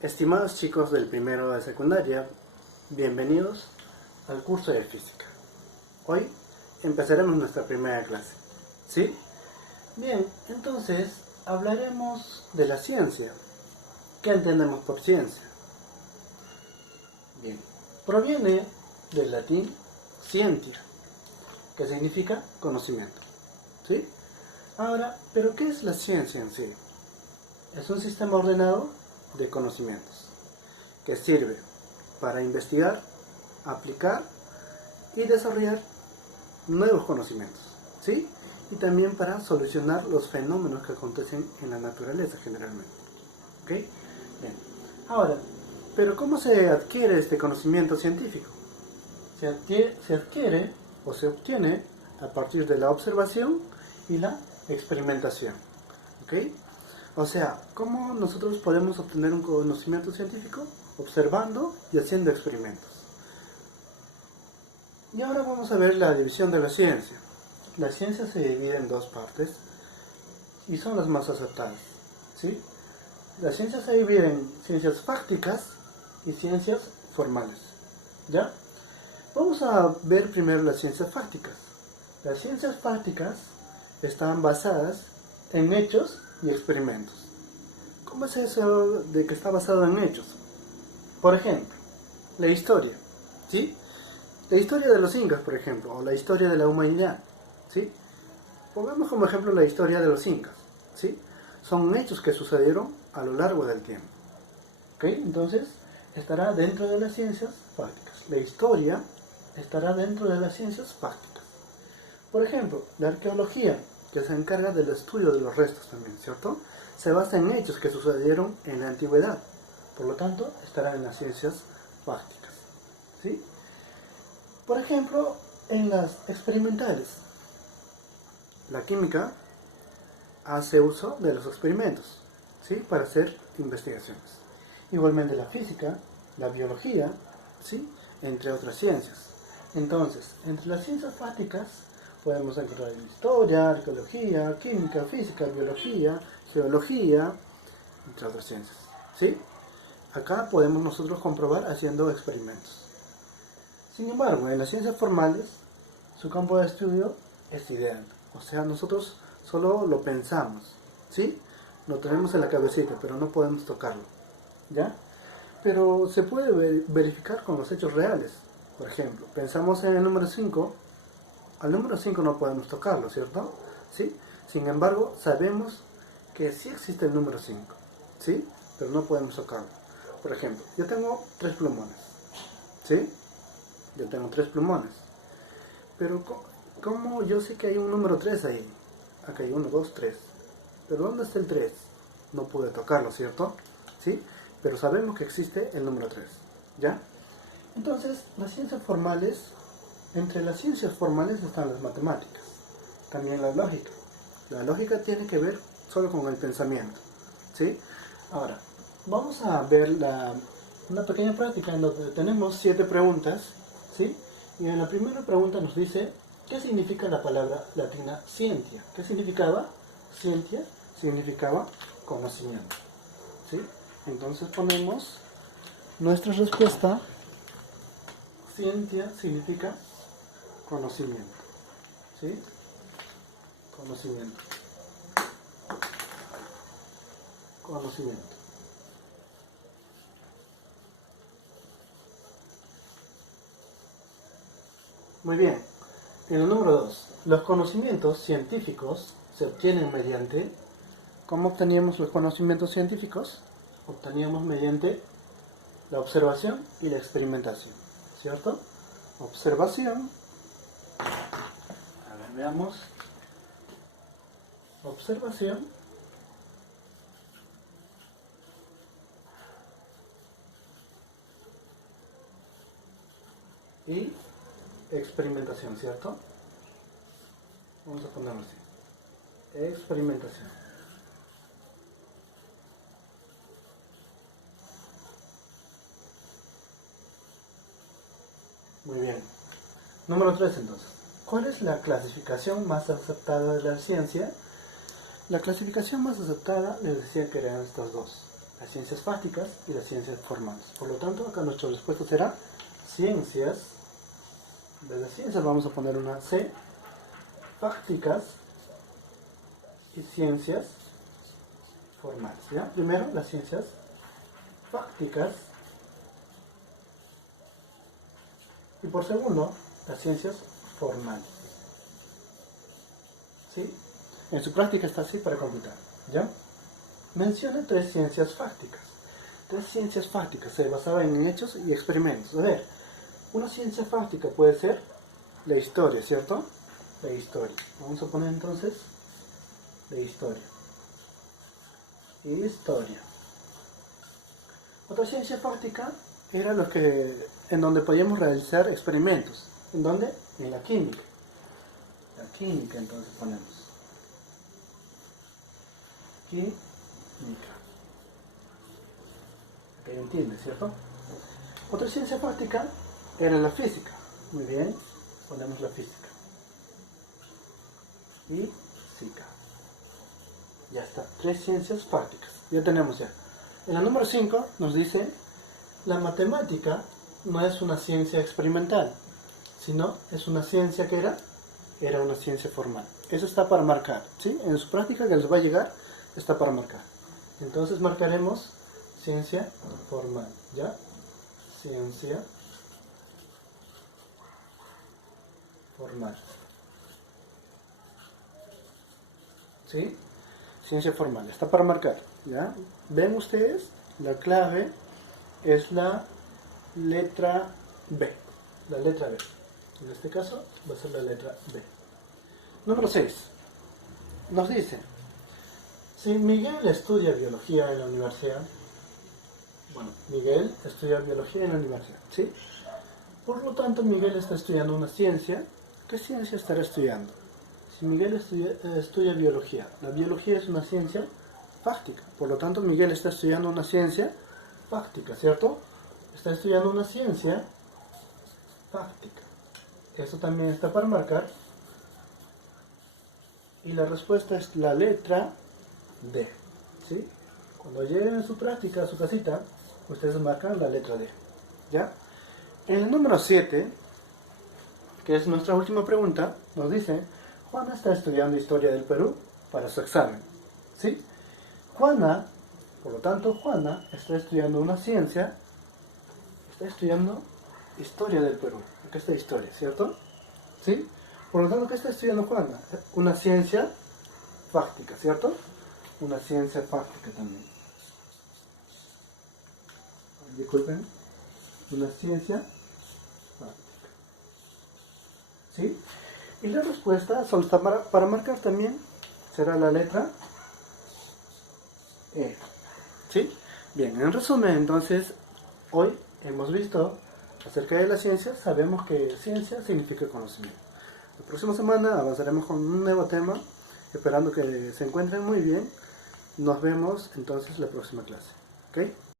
Estimados chicos del primero de secundaria, bienvenidos al curso de física. Hoy empezaremos nuestra primera clase, ¿sí? Bien, entonces hablaremos de la ciencia. ¿Qué entendemos por ciencia? Bien, proviene del latín scientia, que significa conocimiento, ¿sí? Ahora, ¿pero qué es la ciencia en sí? Es un sistema ordenado de conocimientos que sirve para investigar, aplicar y desarrollar nuevos conocimientos, ¿sí? Y también para solucionar los fenómenos que acontecen en la naturaleza generalmente, ¿ok? Bien. Ahora, ¿pero cómo se adquiere este conocimiento científico? Se adquiere o se obtiene a partir de la observación y la experimentación, ¿ok? O sea, ¿cómo nosotros podemos obtener un conocimiento científico? Observando y haciendo experimentos. Y ahora vamos a ver la división de la ciencia. La ciencia se divide en dos partes y son las más aceptadas, ¿sí? La ciencia se divide en ciencias fácticas y ciencias formales, ¿ya? Vamos a ver primero las ciencias fácticas. Las ciencias fácticas están basadas en hechos y experimentos. ¿Cómo es eso de que está basado en hechos? Por ejemplo, la historia, ¿sí? La historia de los incas, por ejemplo, o la historia de la humanidad, ¿sí? Pongamos como ejemplo la historia de los incas, ¿sí? Son hechos que sucedieron a lo largo del tiempo, ¿ok? Entonces, estará dentro de las ciencias fácticas. La historia estará dentro de las ciencias fácticas. Por ejemplo, la arqueología, que se encarga del estudio de los restos también, ¿cierto? Se basa en hechos que sucedieron en la antigüedad, por lo tanto, estará en las ciencias fácticas, ¿sí? Por ejemplo, en las experimentales, la química hace uso de los experimentos, ¿sí? Para hacer investigaciones. Igualmente la física, la biología, ¿sí? Entre otras ciencias. Entonces, entre las ciencias fácticas podemos encontrar historia, arqueología, química, física, biología, geología, entre otras ciencias, ¿sí? Acá podemos nosotros comprobar haciendo experimentos. Sin embargo, en las ciencias formales, su campo de estudio es ideal. O sea, nosotros solo lo pensamos, ¿sí? Lo tenemos en la cabecita, pero no podemos tocarlo, ¿ya? Pero se puede verificar con los hechos reales. Por ejemplo, pensamos en el número 5, al número 5 no podemos tocarlo, ¿cierto? ¿Sí? Sin embargo, sabemos que sí existe el número 5, ¿sí? Pero no podemos tocarlo. Por ejemplo, yo tengo 3 plumones, ¿sí? Yo tengo 3 plumones. Pero ¿cómo yo sé que hay un número 3 ahí? Acá hay 1, 2, 3. ¿Pero dónde está el 3? No pude tocarlo, ¿cierto? ¿Sí? Pero sabemos que existe el número 3, ¿ya? Entonces, las ciencias formales, entre las ciencias formales están las matemáticas, también la lógica. La lógica tiene que ver solo con el pensamiento, ¿sí? Ahora, vamos a ver una pequeña práctica en donde tenemos 7 preguntas, ¿sí? Y en la primera pregunta nos dice, ¿qué significa la palabra latina scientia? ¿Qué significaba? Scientia significaba conocimiento, ¿sí? Entonces ponemos nuestra respuesta. Scientia significa conocimiento, ¿sí? Conocimiento. Conocimiento. Muy bien. En el número 2, los conocimientos científicos se obtienen mediante... ¿Cómo obteníamos los conocimientos científicos? Obteníamos mediante la observación y la experimentación, ¿cierto? Observación. A ver, veamos. Observación. Y experimentación, ¿cierto? Vamos a ponerlo así. Experimentación. Muy bien. Número 3 entonces. ¿Cuál es la clasificación más aceptada de la ciencia? La clasificación más aceptada les decía que eran estas dos. las ciencias fácticas y las ciencias formales. Por lo tanto, acá nuestra respuesta será ciencias. De las ciencias vamos a poner una C, fácticas y ciencias formales. ¿Ya? Primero, las ciencias fácticas y por segundo, las ciencias formales. ¿Sí? En su práctica está así para completar. ¿Ya? Menciona 3 ciencias fácticas. 3 ciencias fácticas se basaban en hechos y experimentos. A ver, una ciencia fáctica puede ser la historia, ¿cierto? La historia. Vamos a poner entonces la historia. Historia. Otra ciencia fáctica era en donde podíamos realizar experimentos. ¿En dónde? En la química. La química, entonces ponemos. Química. Que entiende, ¿cierto? Otra ciencia fáctica era la física. Muy bien, ponemos la física. Física. Ya está, 3 ciencias fácticas. Ya tenemos ya. En la número 5 nos dice, la matemática no es una ciencia experimental, sino es una ciencia que era una ciencia formal. Eso está para marcar, ¿sí? En su práctica que les va a llegar, está para marcar. Entonces marcaremos ciencia formal, ¿ya? Ciencia formal. ¿Sí? Ciencia formal, está para marcar, ¿ya? Ven ustedes, la clave es la letra B. La letra B. En este caso va a ser la letra B. Número 6. Nos dice, si Miguel estudia biología en la universidad, bueno, Miguel estudia biología en la universidad, ¿sí? Por lo tanto, Miguel está estudiando una ciencia. ¿Qué ciencia estará estudiando? Si Miguel estudia biología, la biología es una ciencia fáctica. Por lo tanto, Miguel está estudiando una ciencia fáctica, ¿cierto? Está estudiando una ciencia fáctica. Eso también está para marcar. Y la respuesta es la letra D, ¿sí? Cuando lleguen a su práctica, a su casita, ustedes marcan la letra D, ¿ya? En el número 7, que es nuestra última pregunta, nos dice, Juana está estudiando Historia del Perú para su examen, ¿sí? Juana, por lo tanto, Juana está estudiando una ciencia, está estudiando Historia del Perú. Acá está Historia, ¿cierto? ¿Sí? Por lo tanto, ¿qué está estudiando Juana? Una ciencia fáctica, ¿cierto? Una ciencia fáctica también. Disculpen. Una ciencia fáctica. ¿Sí? Y la respuesta, solo está para marcar también, será la letra E. ¿Sí? Bien, en resumen, entonces, hoy hemos visto acerca de la ciencia, sabemos que ciencia significa conocimiento. La próxima semana avanzaremos con un nuevo tema, esperando que se encuentren muy bien. Nos vemos entonces la próxima clase. ¿Ok?